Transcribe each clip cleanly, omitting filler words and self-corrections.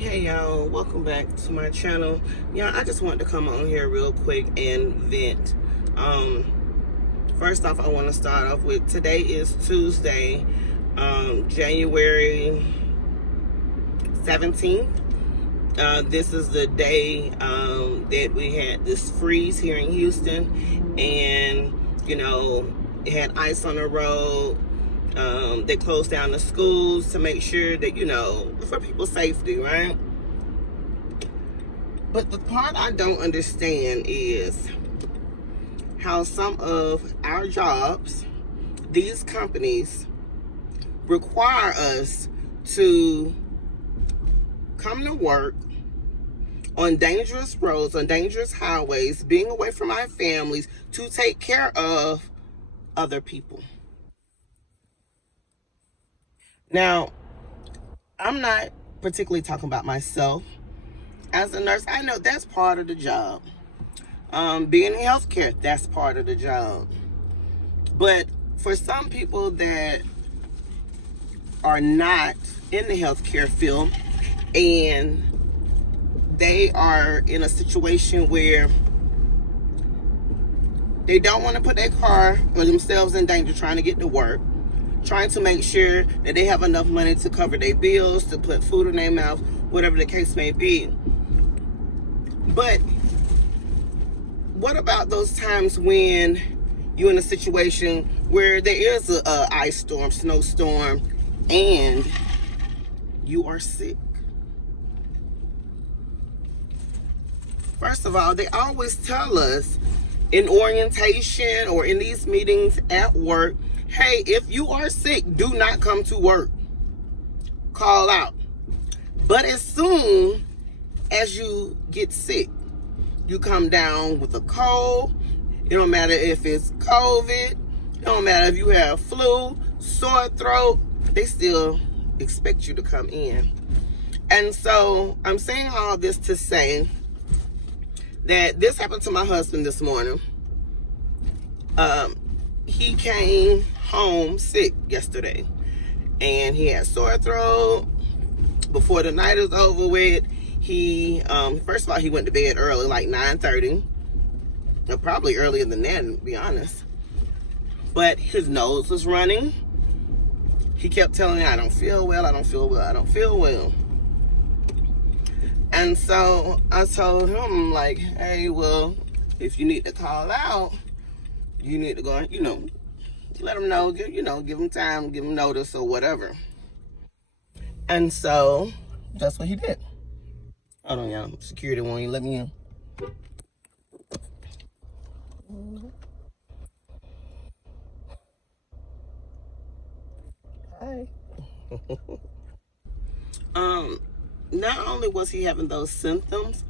Hey y'all, welcome back to my channel. Yeah, I just wanted to come on here real quick and vent. First off, I want to start off with today is Tuesday, January 17th. This is the day that we had this freeze here in Houston, and it had ice on the road. They closed down the schools to make sure that, for people's safety, right? But the part I don't understand is how some of our jobs, these companies, require us to come to work on dangerous roads, on dangerous highways, being away from our families to take care of other people. Now, I'm not particularly talking about myself. As a nurse, I know that's part of the job. Being in healthcare, that's part of the job. But for some people that are not in the healthcare field and they are in a situation where they don't want to put their car or themselves in danger trying to get to work, trying to make sure that they have enough money to cover their bills, to put food in their mouth, whatever the case may be. But what about those times when you're in a situation where there is a ice storm, snowstorm, and you are sick? First of all, they always tell us in orientation or in these meetings at work, hey, if you are sick, do not come to work. Call out. But as soon as you get sick, you come down with a cold. It don't matter if it's COVID. It don't matter if you have flu, sore throat. They still expect you to come in. And so I'm saying all this to say that this happened to my husband this morning. He came home sick yesterday, and he had sore throat. Before the night is over with, he first of all, he went to bed early, like 9:30, or probably earlier than that, to be honest. But his nose was running. He kept telling me, I don't feel well, I don't feel well, I don't feel well. And so I told him, like, hey, well, if you need to call out, you need to go, let him know, give him time, give him notice or whatever. And so that's what he did. Hold on, y'all. Security won't even let me in. Hi. Not only was he having those symptoms,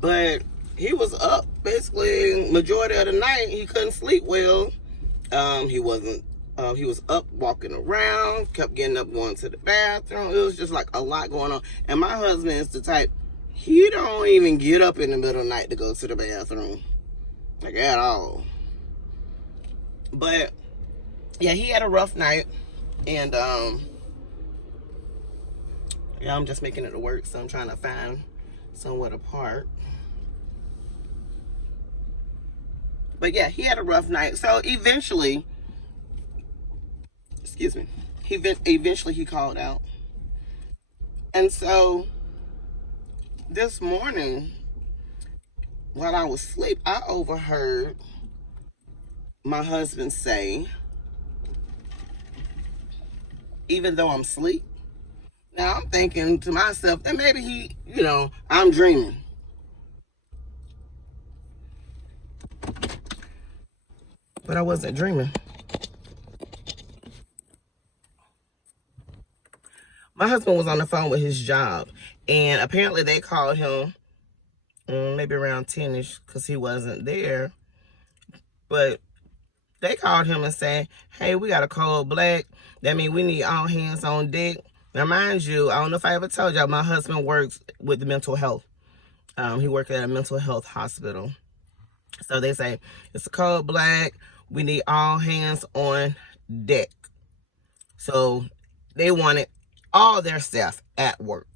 but he was up basically majority of the night. He couldn't sleep well. He was up walking around, kept getting up, going to the bathroom. It was just like a lot going on. And my husband is the type, he don't even get up in the middle of the night to go to the bathroom, like at all. But yeah, he had a rough night, and yeah, I'm just making it to work, so I'm trying to find somewhere to park. But yeah, he had a rough night. So eventually, eventually he called out. And so this morning, while I was asleep, I overheard my husband say, even though I'm asleep. Now I'm thinking to myself that maybe I'm dreaming. But I wasn't dreaming. My husband was on the phone with his job, and apparently they called him maybe around 10ish because he wasn't there. But they called him and said, hey, we got a cold black. That means we need all hands on deck. Now, mind you, I don't know if I ever told y'all, my husband works with mental health. He works at a mental health hospital. So they say, it's a cold black. We need all hands on deck. So they wanted all their staff at work.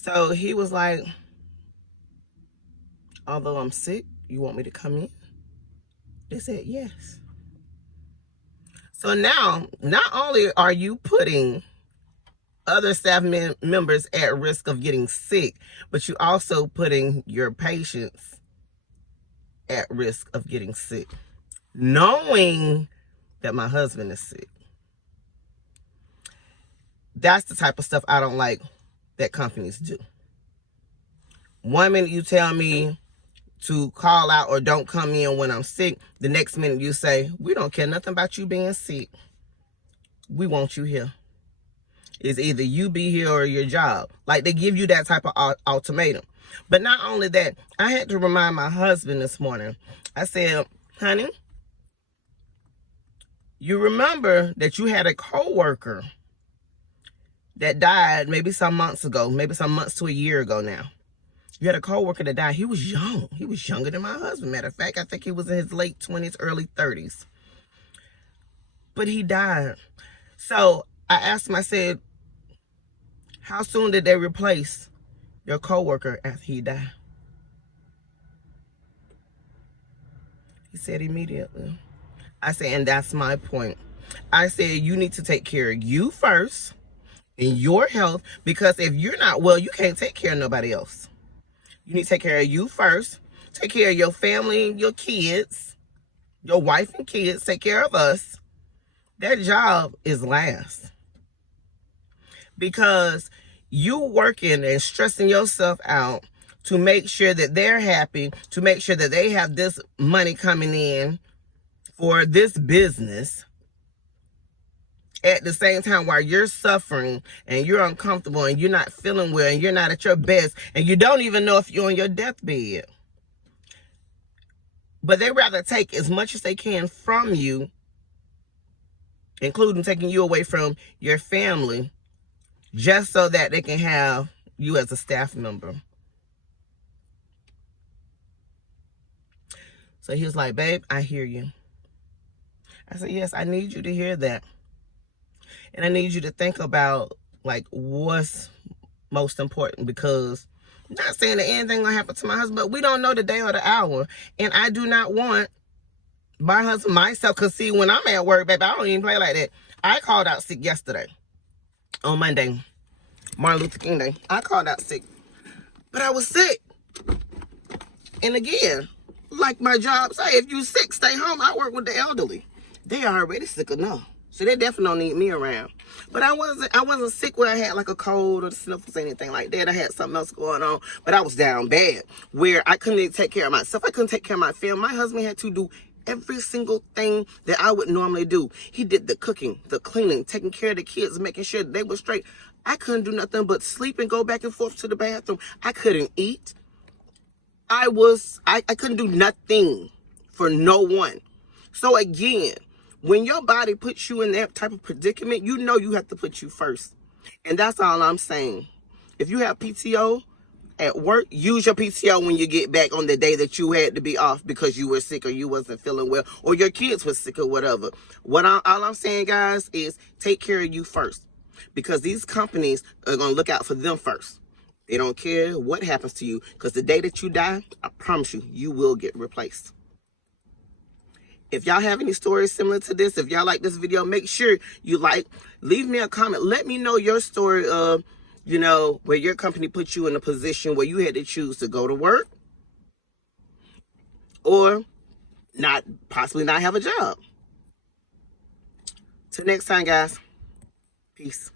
So he was like, although I'm sick, you want me to come in? They said yes. So now, not only are you putting other staff members at risk of getting sick, but you also putting your patients at risk of getting sick, knowing that my husband is sick. That's the type of stuff I don't like that companies do. One minute you tell me to call out or don't come in when I'm sick. The next minute you say, we don't care nothing about you being sick. We want you here. It's either you be here or your job. Like, they give you that type of ultimatum. But not only that, I had to remind my husband this morning. I said, honey, you remember that you had a coworker that died maybe some months ago, maybe some months to a year ago now. You had a coworker that died. He was young. He was younger than my husband. Matter of fact, I think he was in his late 20s, early 30s. But he died. So I asked him, I said, how soon did they replace your coworker after he died? He said immediately. I said, and that's my point. I said, you need to take care of you first and your health, because if you're not well, you can't take care of nobody else. You need to take care of you first. Take care of your family, your kids, your wife and kids. Take care of us. That job is last. Because you working and stressing yourself out to make sure that they're happy, to make sure that they have this money coming in for this business, at the same time while you're suffering and you're uncomfortable and you're not feeling well and you're not at your best and you don't even know if you're on your deathbed. But they rather take as much as they can from you, including taking you away from your family, just so that they can have you as a staff member. So he was like, babe, I hear you. I said, yes, I need you to hear that. And I need you to think about, like, what's most important, because I'm not saying that anything gonna happen to my husband, but we don't know the day or the hour. And I do not want my husband, myself, because see, when I'm at work, baby, I don't even play like that. I called out sick yesterday, on Monday, Martin Luther King Day. I called out sick, but I was sick. And again, like my job say, if you sick, stay home. I work with the elderly. They are already sick enough. So they definitely don't need me around. But I wasn't sick where I had like a cold or the sniffles or anything like that. I had something else going on. But I was down bad where I couldn't even take care of myself. I couldn't take care of my family. My husband had to do every single thing that I would normally do. He did the cooking, the cleaning, taking care of the kids, making sure they were straight. I couldn't do nothing but sleep and go back and forth to the bathroom. I couldn't eat. I couldn't do nothing for no one. So again, when your body puts you in that type of predicament, you know you have to put you first. And that's all I'm saying. If you have PTO at work, use your PTO when you get back on the day that you had to be off because you were sick or you wasn't feeling well or your kids were sick or whatever. All I'm saying, guys, is take care of you first, because these companies are going to look out for them first. They don't care what happens to you, because the day that you die, I promise you, you will get replaced. If y'all have any stories similar to this, if y'all like this video, make sure you leave me a comment. Let me know your story of, where your company put you in a position where you had to choose to go to work or possibly not have a job. Till next time, guys. Peace.